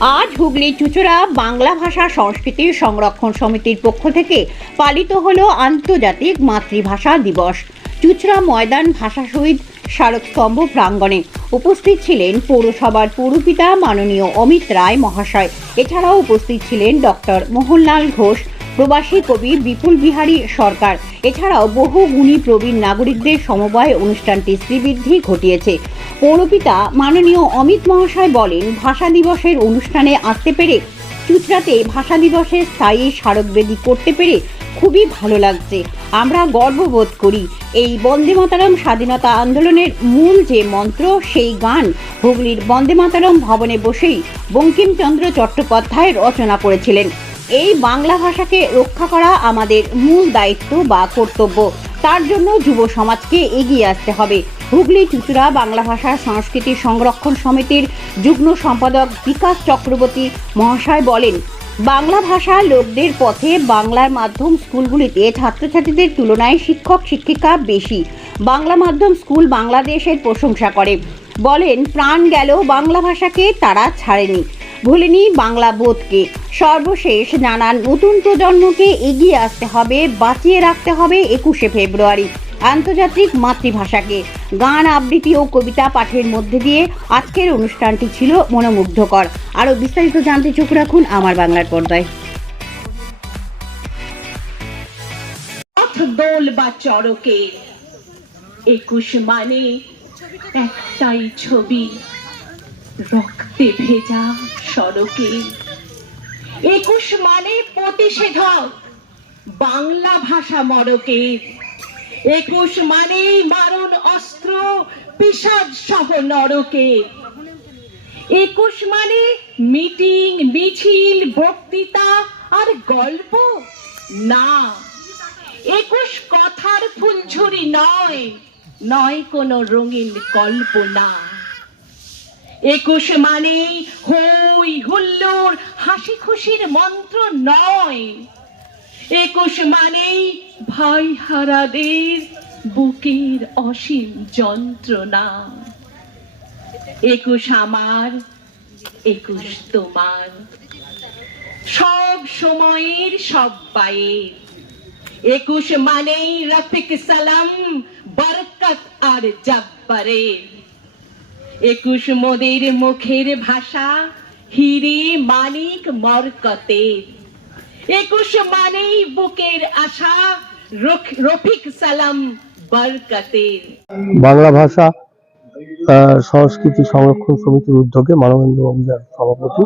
আজ হুগলি চুচুড়া বাংলা ভাষা সংস্কৃতি সংরক্ষণ সমিতির পক্ষ থেকে পালিত হল আন্তর্জাতিক মাতৃভাষা দিবস। চুচরা ময়দান ভাষা শহীদ স্মারকস্তম্ভ প্রাঙ্গণে উপস্থিত ছিলেন পৌরসভার পৌরপিতা মাননীয় অমিত রায় মহাশয়। এছাড়াও উপস্থিত ছিলেন ডক্টর মোহনলাল ঘোষ প্রবাসী কবি বিপুল বিহারী সরকার। এছাড়াও বহু গুণী প্রবীণ নাগরিকদের সমবায় অনুষ্ঠানটি শ্রীবৃদ্ধি ঘটিয়েছে। পৌরপিতা মাননীয় অমিত মহাশয় বলেন, ভাষা দিবসের অনুষ্ঠানে আসতে পেরে চুচড়াতে ভাষা দিবসের স্থায়ী স্মারকবেদী করতে পেরে খুবই ভালো লাগছে। আমরা গর্ববোধ করি। এই বন্দে মাতারম স্বাধীনতা আন্দোলনের মূল যে মন্ত্র, সেই গান হুগলির বন্দে মাতারম ভবনে বসেই বঙ্কিমচন্দ্র চট্টোপাধ্যায় রচনা করেছিলেন। এই বাংলা ভাষাকে রক্ষা করা আমাদের মূল দায়িত্ব বা কর্তব্য। তার জন্য যুব সমাজকে এগিয়ে আসতে হবে। হুগলি চুচুড়া বাংলা ভাষা সংস্কৃতি সংরক্ষণ সমিতির যুগ্ম সম্পাদক বিকাশ চক্রবর্তী মহাশয় বলেন, বাংলা ভাষা লোকদের পথে বাংলার মাধ্যম স্কুলগুলিতে ছাত্রছাত্রীদের তুলনায় শিক্ষক, শিক্ষিকা বেশি। বাংলা মাধ্যম স্কুল বাংলাদেশের প্রশংসা করে। বলেন, প্রাণ গেল বাংলা ভাষাকে, তারা ছাড়েনি। ভুলেনি বাংলা বোধকে। সর্বশেষ জানান নতুন প্রজন্মকে এগিয়ে আসতে হবে, বাঁচিয়ে রাখতে হবে একুশে ফেব্রুয়ারি আন্তর্জাতিক মাতৃভাষাকে। গান, আবৃত্তি ও কবিতা পাঠের মধ্যে দিয়ে আজকের অনুষ্ঠানটি ছিল মনোমুগ্ধকর। আরও বিস্তারিত জানতে চোখ রাখুন আমার বাংলার পর্দায়। দোল বা চড়কে একুশ মানে একটাই ছবি। রক্তে ভেজা সড়কে। একুশ মানে প্রতিষেধক বাংলা ভাষা মরকে একুশ মানে মারণ অস্ত্র পিসাজ সহ নরকে একুশ মানে মিটিং, মিছিল, বক্তৃতা আর গল্প? না। একুশ কথার ফুলঝুরি নয় নয় কোনো রঙিন কল্পনা। একুশ মানে হই হুল্লোড় হাসি খুশির মন্ত্র নয়। একুশ মানে ভাই হারাদের বুকের অসীম যন্ত্রণা। একুশ আমার, একুশ তোমার। সব সময়ের সব পায়ের। একুশ মানেই রফিক সালাম, বরকত আর জব্বরের। একুশ মোদের মুখের ভাষা, হিরে মানিক মরকতের একুশ মানেই বুকের আশা রফিক সালাম বরকতের বাংলা ভাষা সংস্কৃতি সংরক্ষণ সমিতির উদ্যোগে মানবেন্দ্র অভিযান সভাপতি।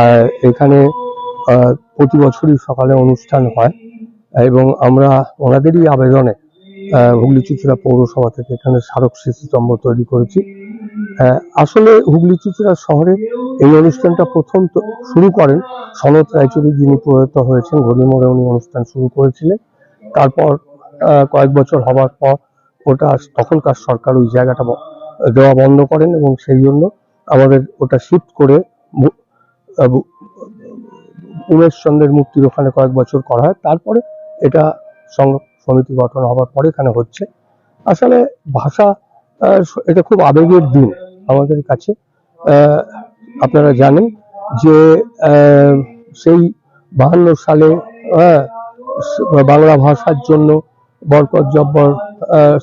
আর এখানে প্রতি বছরই সকালে অনুষ্ঠান হয় এবং আমরা ওনাদেরই আবেদনে হুগলি চুচুড়া পৌরসভা থেকে এখানে স্মারক স্মৃতিস্তম্ভ তৈরি করেছি। আসলে হুগলি চুচুড়া শহরে এই অনুষ্ঠানটা প্রথম শুরু করেন সনত রায়চৌধুরী, যিনি প্রয়াত হয়েছেন গরিমোড়ে উনি অনুষ্ঠান শুরু করেছিলেন। তারপর কয়েক বছর হবার পর ওটা তখনকার সরকার ওই জায়গাটা দেওয়া বন্ধ করেন এবং সেই জন্য আমাদের ওটা শিফট করে উমেশ চন্দ্রের মূর্তির ওখানে কয়েক বছর করা হয়। তারপরে এটা সমিতি গঠন হবার পরে এখানে হচ্ছে। আসলে ভাষা এটা খুব আবেগের দিন। আমাদের কাছে আপনারা জানেন যে সেই বাহান্ন সালে বাংলা ভাষার জন্য বরকত জব্বর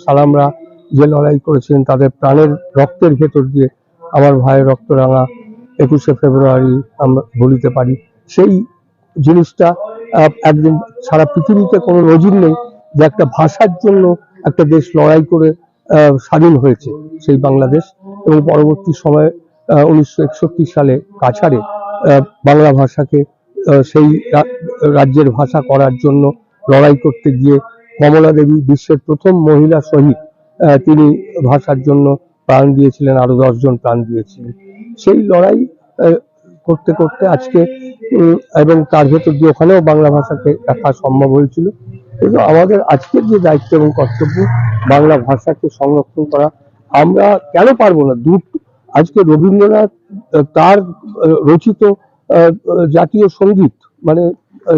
সালামরা যে লড়াই করেছিলেন তাদের প্রাণের রক্তের ভেতর দিয়ে আমার ভাইয়ের রক্ত রাঙা একুশে ফেব্রুয়ারি আমরা বলিতে পারি। সেই জিনিসটা একদিন সারা পৃথিবীতে কোনো নজির নেই যে একটা ভাষার জন্য একটা দেশ লড়াই করে স্বাধীন হয়েছে, সেই বাংলাদেশ। এবং পরবর্তী সময়ে উনিশশো একষট্টি সালে আহ, বাংলা ভাষাকে সেই রাজ্যের ভাষা করার জন্য লড়াই করতে গিয়ে কমলা দেবী বিশ্বের প্রথম মহিলা আহ, তিনি ভাষার জন্য প্রাণ দিয়েছিলেন আরও দশজন প্রাণ দিয়েছিলেন। সেই লড়াই করতে করতে আজকে এবং তার ভেতর দিয়ে ওখানেও বাংলা ভাষাকে রাখা সম্ভব হয়েছিল। কিন্তু আমাদের আজকের যে দায়িত্ব এবং কর্তব্য বাংলা ভাষাকে সংরক্ষণ করা আমরা কেন পারব না? দু আজকে রবীন্দ্রনাথ তার রচিত জাতীয় সংগীত মানে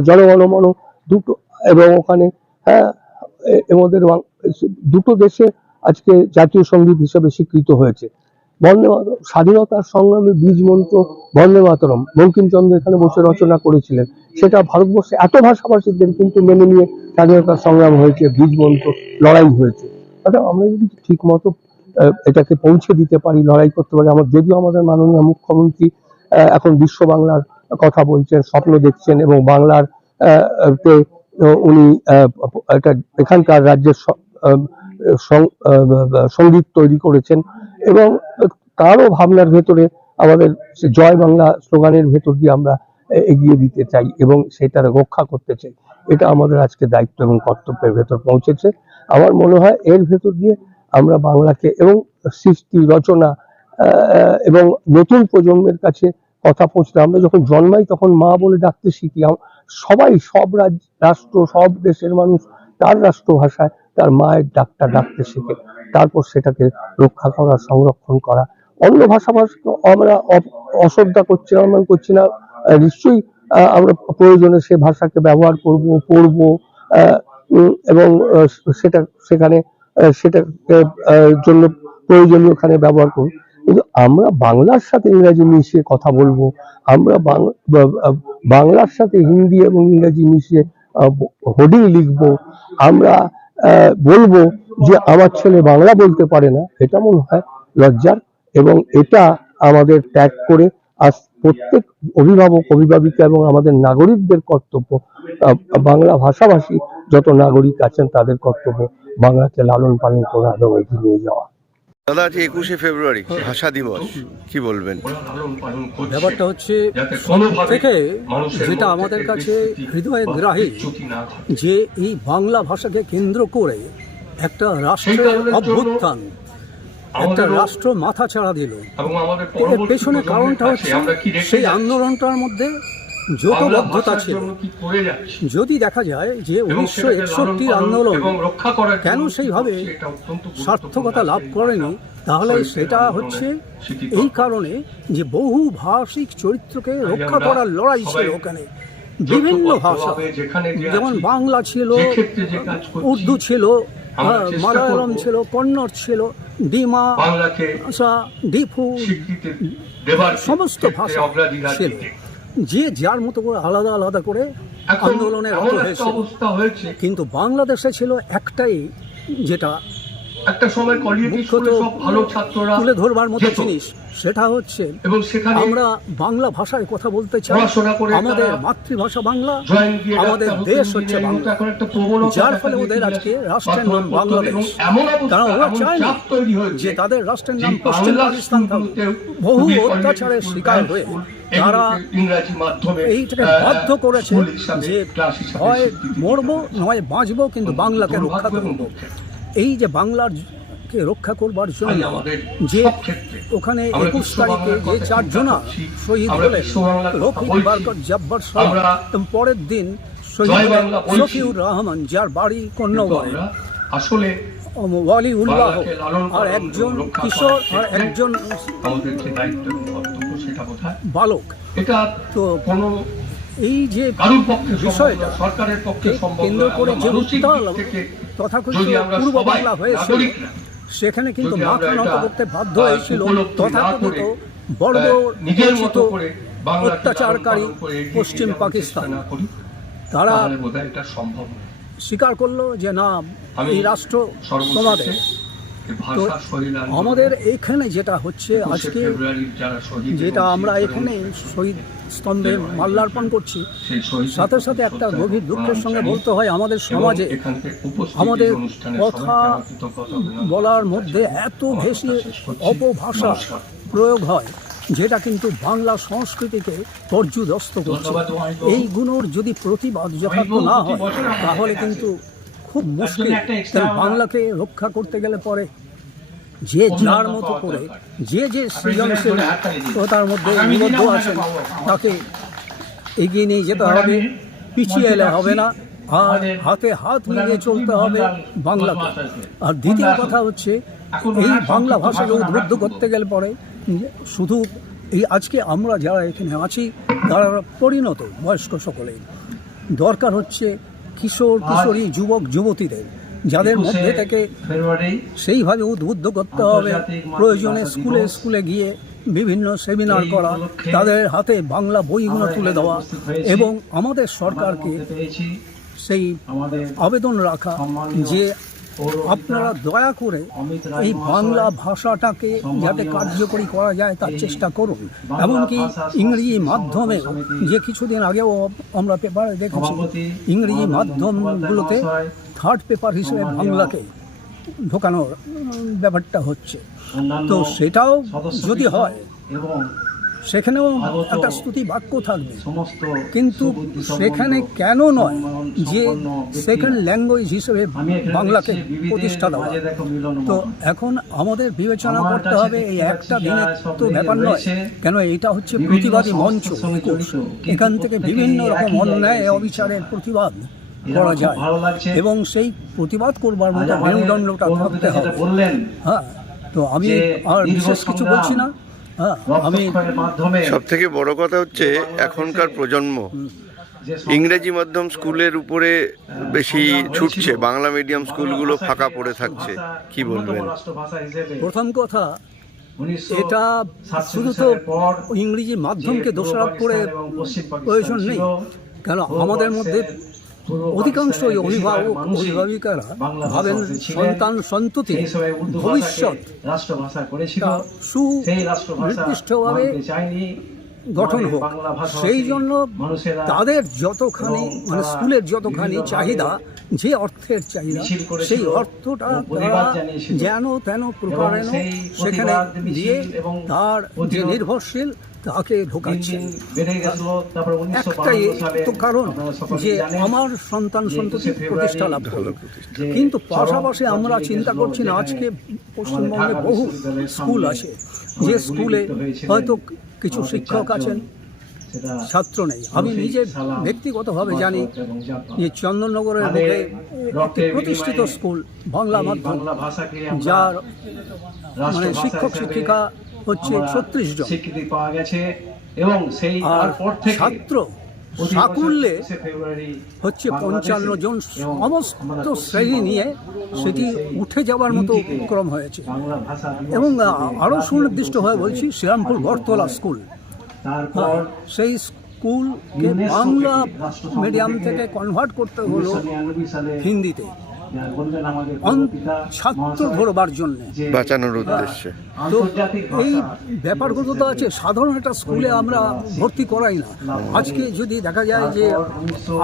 জনগণমন দুটো এবং ওখানে হ্যাঁ এমদের দুটো দেশে আজকে জাতীয় সংগীত হিসেবে স্বীকৃত হয়েছে। বন্দে স্বাধীনতার সংগ্রামে বীজ মন্ত্র বন্দে মাতরম, বঙ্কিমচন্দ্র এখানে বসে রচনা করেছিলেন। সেটা ভারতবর্ষে এত ভাষাভাষীদের কিন্তু মেনে নিয়ে স্বাধীনতার সংগ্রাম হয়েছে, বীজ মন্ত্র লড়াই হয়েছে। অর্থাৎ আমরা যদি ঠিক মতো এটাকে পৌঁছে দিতে পারি, লড়াই করতে পারি। আমার যদিও আমাদের মাননীয় মুখ্যমন্ত্রী এখন বিশ্ব বাংলার কথা বলছেন, স্বপ্ন দেখছেন এবং বাংলার উনি একটা এখানকার রাজ্যের সংগীত তৈরি করেছেন এবং তারও ভাবনার ভেতরে আমাদের জয় বাংলা স্লোগানের ভেতর দিয়ে আমরা এগিয়ে দিতে চাই এবং সেটা রক্ষা করতে চাই। এটা আমাদের আজকে দায়িত্ব এবং কর্তব্যের ভেতর পৌঁছেছে। আমার মনে হয় এর ভেতর দিয়ে আমরা বাংলাকে এবং সৃষ্টি, রচনা এবং নতুন প্রজন্মের কাছে কথা পৌঁছতে, আমরা যখন জন্মাই তখন মা বলে ডাকতে শিখি। সবাই, সব রাজ্য রাষ্ট্র, সব দেশের মানুষ তার রাষ্ট্রভাষায় তার মায়ের ডাকটা ডাকতে শিখে। তারপর সেটাকে রক্ষা করা, সংরক্ষণ করা। অন্য ভাষা ভাষাকে আমরা অশ্রদ্ধা করছি না আমরা করছি না। নিশ্চয়ই আমরা প্রয়োজনে সে ভাষাকে ব্যবহার করব, পড়ব এবং সেটা, সেখানে সেটাকে জন্য প্রয়োজনীয় ওখানে ব্যবহার করুন। কিন্তু আমরা বাংলার সাথে ইংরাজি মিশিয়ে কথা বলব, আমরা বাংলার সাথে হিন্দি এবং ইংরাজি মিশিয়ে হোর্ডিং লিখব, আমরা বলব যে আমার ছেলে বাংলা বলতে পারে না, এটা মনে হয় লজ্জার এবং এটা আমাদের ত্যাগ করে আজ প্রত্যেক অভিভাবক, অভিভাবিকা এবং আমাদের নাগরিকদের কর্তব্য বাংলা ভাষাভাষী যত নাগরিক আছেন তাদের কর্তব্য। বাংলাকে লালন পালন করা এবং এগিয়ে নিয়ে যাওয়া। দাদা আজকে একুশে ফেব্রুয়ারি ভাষা দিবস কি বলবেন? ব্যাপারটা হচ্ছে থেকে যেটা আমাদের কাছে হৃদয় গ্রাহী যে এই বাংলা ভাষাকে কেন্দ্র করে একটা রাষ্ট্রের অভ্যুত্থান একটা রাষ্ট্র মাথা ছাড়া দিল। এর পেছনে কারণটা হচ্ছে সেই আন্দোলনটার মধ্যে জোটবদ্ধতা ছিল যদি দেখা যায় যে উনিশশো একষট্টির আন্দোলন কেন সেইভাবে সার্থকতা লাভ করেনি তাহলে সেটা হচ্ছে এই কারণে যে বহু ভাষিক চরিত্রকে রক্ষা করার লড়াই ছিল ওখানে। বিভিন্ন ভাষা যেমন বাংলা ছিল উর্দু ছিল মালায়ালম ছিল কন্নড় ছিল ডিমা ডিফু সমস্ত ভাষা ছিল। যে যার মতো করে আলাদা আলাদা করে আন্দোলনের আন্দোলনে রত অবস্থা হয়েছে। কিন্তু বাংলাদেশে ছিল একটাই যেটা একটা সময় স্কুলে সব ভালো ছাত্ররা তুলে ধরবার মতো জিনিস সেটা হচ্ছে এবং সেখানে আমরা বাংলা ভাষায় কথা বলতে চাই। আমাদের মাতৃভাষা বাংলা আমাদের দেশ হচ্ছে বাংলা। যার ফলে ওদের আজকে রাষ্ট্রের নাম বাংলাদেশ। ওরা চায় না যে তাদের রাষ্ট্রের নাম পশ্চিম পাকিস্তান থাকবে বহু অত্যাচারের শিকার হয়ে তারা এইটাকে বাধ্য করেছে যে হয় মরবো। নয় বাঁচবো কিন্তু বাংলাকে রক্ষা করব। এই যে বাংলার কে রক্ষা করবার জন্য যে ওখানে একুশ তারিখে যে চারজনা শহীদ বিশ্ব রফিক বারকত জব্বার সাহ এবং পরের দিন শহীদ। শফিউর রহমান যার বাড়ি কন্যাগড়ে আসলে ওয়ালি উল্লাহ আর একজন কিশোর আর একজন বালক। এটা তো কোনো এই যে বিষয়টা সরকারের পক্ষে কেন্দ্র করে যে উত্তাল তথাকথিত পূর্ব বাংলা হয়েছিল সেখানে কিন্তু মাথা নত করতে বাধ্য হয়েছিল তথাকথিত মতো করে অত্যাচারকারী পশ্চিম পাকিস্তান তারা। স্বীকার করল যে না এই রাষ্ট্র তোমাদের তো আমাদের এখানে যেটা হচ্ছে আজকে যেটা আমরা এখানে শহীদ স্তম্ভে মাল্যার্পণ করছি। সাথে সাথে একটা গভীর দুঃখের সঙ্গে বলতে হয় আমাদের সমাজে। আমাদের কথা বলার মধ্যে এত বেশি অপভাষা প্রয়োগ হয় যেটা কিন্তু বাংলা সংস্কৃতিকে পর্যুদস্ত করছে। এইগুলোর যদি প্রতিবাদ যথার্থ না হয় তাহলে কিন্তু খুব মুশকিল। বাংলাকে রক্ষা করতে গেলে পরে যে যার মতো করে যে যে সৃজনশীলতার মধ্যে নিবদ্ধ আছেন তাকে এগিয়ে নিয়ে যেতে হবে পিছিয়ে এলে হবে না আর হাতে হাত মিলিয়ে চলতে হবে বাংলাকে। আর দ্বিতীয় কথা হচ্ছে এই বাংলা ভাষাকে উদ্বুদ্ধ করতে গেলে পরে শুধু এই আজকে আমরা যারা এখানে আছি তারা পরিণত বয়স্ক সকলেই। দরকার হচ্ছে কিশোর কিশোরী যুবক যুবতীদের যাদের মধ্যে থেকে সেইভাবে উদ্বুদ্ধ করতে হবে। প্রয়োজনে স্কুলে স্কুলে গিয়ে বিভিন্ন সেমিনার করা তাদের হাতে বাংলা বইগুলো তুলে দেওয়া এবং আমাদের সরকারকে সেই আবেদন রাখা যে আপনারা দয়া করে এই বাংলা ভাষাটাকে যাতে কার্যকরী করা যায় তার চেষ্টা করুন। এমনকি ইংরেজি মাধ্যমে যে কিছুদিন আগেও আমরা পেপারে দেখেছি ইংরেজি মাধ্যমগুলোতে থার্ড পেপার হিসেবে বাংলাকে ঢোকানোর ব্যাপারটা হচ্ছে। তো সেটাও যদি হয় এবং সেখানেও একটা স্তুতি বাক্য থাকবে কিন্তু সেখানে কেন নয় যে সেকেন্ড ল্যাঙ্গুয়েজ হিসেবে বাংলাকে প্রতিষ্ঠা দেওয়া। তো এখন আমাদের বিবেচনা করতে হবে এই একটা দিনের তো ব্যাপার নয়। কেন এটা হচ্ছে প্রতিবাদী মঞ্চ? এখান থেকে বিভিন্ন রকম অন্যায় অবিচারের প্রতিবাদ করা যায়। এবং সেই প্রতিবাদ করবার মতো মেরুদণ্ডটা থাকতে হবে। হ্যাঁ তো আমি আর বিশেষ কিছু বলছি না। আমি রক্তক্ষয়ের মাধ্যমে সব থেকে বড় কথা হচ্ছে এখনকার প্রজন্ম ইংরেজি মাধ্যম স্কুলের উপরে বেশি ছুটছে বাংলা মিডিয়াম স্কুলগুলো ফাঁকা পড়ে থাকছে কি বলবেন? প্রথম কথা এটা শুধু তো ইংরেজি মাধ্যমকে দোষারোপ করে প্রয়োজন নেই। কেন? আমাদের মধ্যে পাকিস্তানের অভিভাবক অভিভাবিকারা ভাবেন সন্তান সন্ততি ভবিষ্যৎ সুনির্দিষ্টভাবে গঠন হোক। সেই জন্য তাদের যতখানি মানে স্কুলের যতখানি চাহিদা যে অর্থের চাহিদা সেই অর্থটা তারা যেন তেন প্রকারেণ সেখানে দিয়ে তার যে নির্ভরশীল তাকে ঢোকাচ্ছে। একটাই তো কারণ যে আমার সন্তান সন্ততি প্রতিষ্ঠা লাভ যে কিন্তু পাশাপাশি আমরা চিন্তা করছি না আজকে পশ্চিমবঙ্গে বহু স্কুল আছে যে স্কুলে হয়তো কিছু শিক্ষক আছেন ছাত্র নেই। আমি নিজে ব্যক্তিগতভাবে জানি যে চন্দননগরের বুকে একটি প্রতিষ্ঠিত স্কুল বাংলা মাধ্যম যার মানে শিক্ষক শিক্ষিকা হচ্ছে ছত্রিশ জন। স্বীকৃতি পাওয়া গেছে এবং সেই আর তারপর থেকে ছাত্র সাকুল্যে হচ্ছে পঞ্চান্ন জন সমস্ত শ্রেণি নিয়ে সেটি উঠে যাওয়ার মতো ক্রম হয়েছে। এবং আরও সুনির্দিষ্ট হয়ে বলছি শ্রীরামপুর হয়। স্কুল। সেই স্কুলকে বাংলা মিডিয়াম থেকে কনভার্ট করতে হলো হিন্দিতে। ছাত্র ধরবার জন্য বাঁচানোর উদ্দেশ্যে। তো এই ব্যাপারগুলো তো আছে সাধারণ একটা স্কুলে আমরা ভর্তি করাই না। আজকে যদি দেখা যায় যে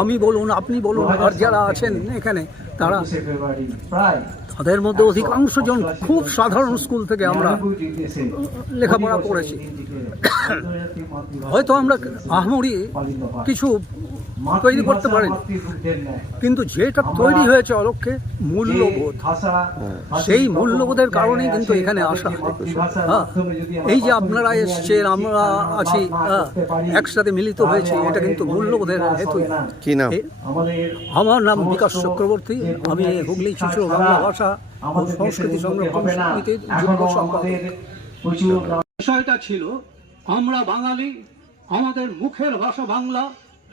আমি বলুন আপনি বলুন আর যারা আছেন এখানে তারা 21শে ফেব্রুয়ারি প্রায় তাদের মধ্যে অধিকাংশ জন খুব সাধারণ স্কুল থেকে আমরা লেখাপড়া করেছি। হয়তো আমরা আহমরি কিছু তৈরি করতে পারিনি। কিন্তু যেটা তৈরি হয়েছে অলক্ষে মূল্যবোধ। সেই মূল্যবোধের কারণেই কিন্তু এখানে আসা হ্যাঁ। এই যে আপনারা এসছেন আমরা আছি হ্যাঁ, একসাথে মিলিত হয়েছি এটা কিন্তু মূল্যবোধের হেতুই কি নাম? আমার নাম বিকাশ চক্রবর্তী। আমি হুগলি শিশু বাংলা ভাষা ও সংস্কৃতি সংরক্ষণ সমিতির যুগ্ম সম্পাদক। বিষয়টা ছিল আমরা বাঙালি আমাদের মুখের ভাষা বাংলা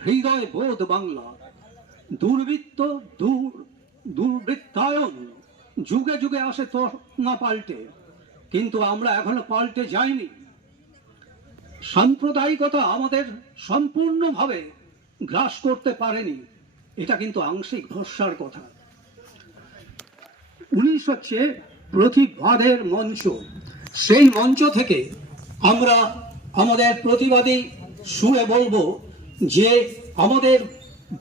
হৃদয় বোধ বাংলা। দুর্বৃত্ত, দূর, দুর্বৃত্তায়ন, যুগে যুগে আসে তো না পাল্টে। কিন্তু আমরা এখনও পাল্টে যাইনি। সাম্প্রদায়িকতা আমাদের সম্পূর্ণভাবে গ্রাস করতে পারেনি। এটা কিন্তু আংশিক ভরসার কথা। উনিশ হচ্ছে প্রতিবাদের মঞ্চ। সেই মঞ্চ থেকে আমরা আমাদের প্রতিবাদী সুরে বলব যে আমাদের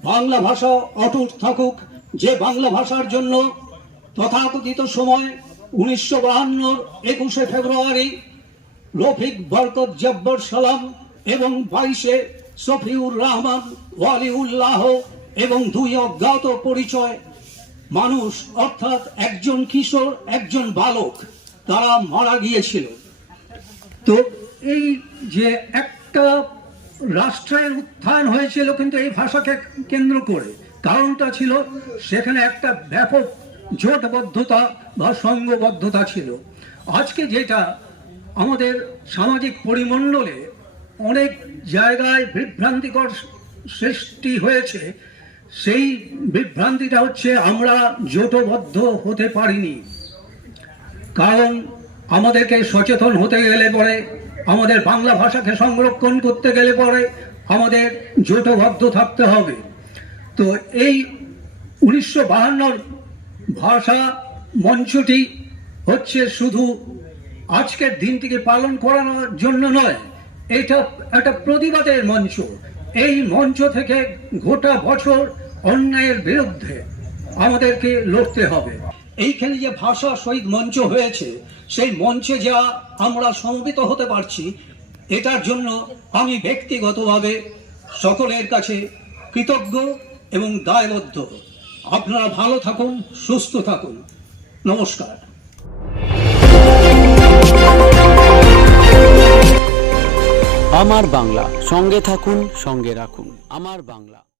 বাংলা ভাষা অটুট থাকুক, যে বাংলা ভাষার জন্য তথাকথিত সময় উনিশশো বাহান্নর একুশে ফেব্রুয়ারি রফিক বরকত জব্বর সালাম এবং বাইশে সফিউর রহমান, ওয়ালিউল্লাহ এবং দুই অজ্ঞাত পরিচয় মানুষ, অর্থাৎ একজন কিশোর, একজন বালক, তারা মারা গিয়েছিল। তো এই যে একটা রাষ্ট্রের উত্থান হয়েছিল কিন্তু এই ভাষাকে কেন্দ্র করে। কারণটা ছিল সেখানে একটা ব্যাপক জোটবদ্ধতা বা সঙ্গবদ্ধতা ছিল। আজকে যেটা আমাদের সামাজিক পরিমণ্ডলে অনেক জায়গায় বিভ্রান্তিকর সৃষ্টি হয়েছে, সেই বিভ্রান্তিটা হচ্ছে আমরা জোটবদ্ধ হতে পারিনি। কারণ আমাদেরকে সচেতন হতে গেলে পরে আমাদের বাংলা ভাষাকে সংরক্ষণ করতে গেলে পরে আমাদের জোটবদ্ধ থাকতে হবে। তো এই উনিশশো বাহান্নর ভাষা মঞ্চটি হচ্ছে শুধু আজকের দিনটিকে পালন করানোর জন্য নয়, এটা একটা প্রতিবাদের মঞ্চ। এই মঞ্চ থেকে গোটা বছর অন্যায়ের বিরুদ্ধে আমাদেরকে লড়তে হবে। এইখানে যে ভাষা শহীদ মঞ্চ হয়েছে, সেই মঞ্চে যা আমরা সমবেত হতে পারছি, এটার জন্য আমি ব্যক্তিগতভাবে সকলের কাছে কৃতজ্ঞ এবং দায়বদ্ধ। আপনারা ভালো থাকুন, সুস্থ থাকুন। নমস্কার। আমার বাংলা, সঙ্গে থাকুন, সঙ্গে রাখুন। আমার বাংলা।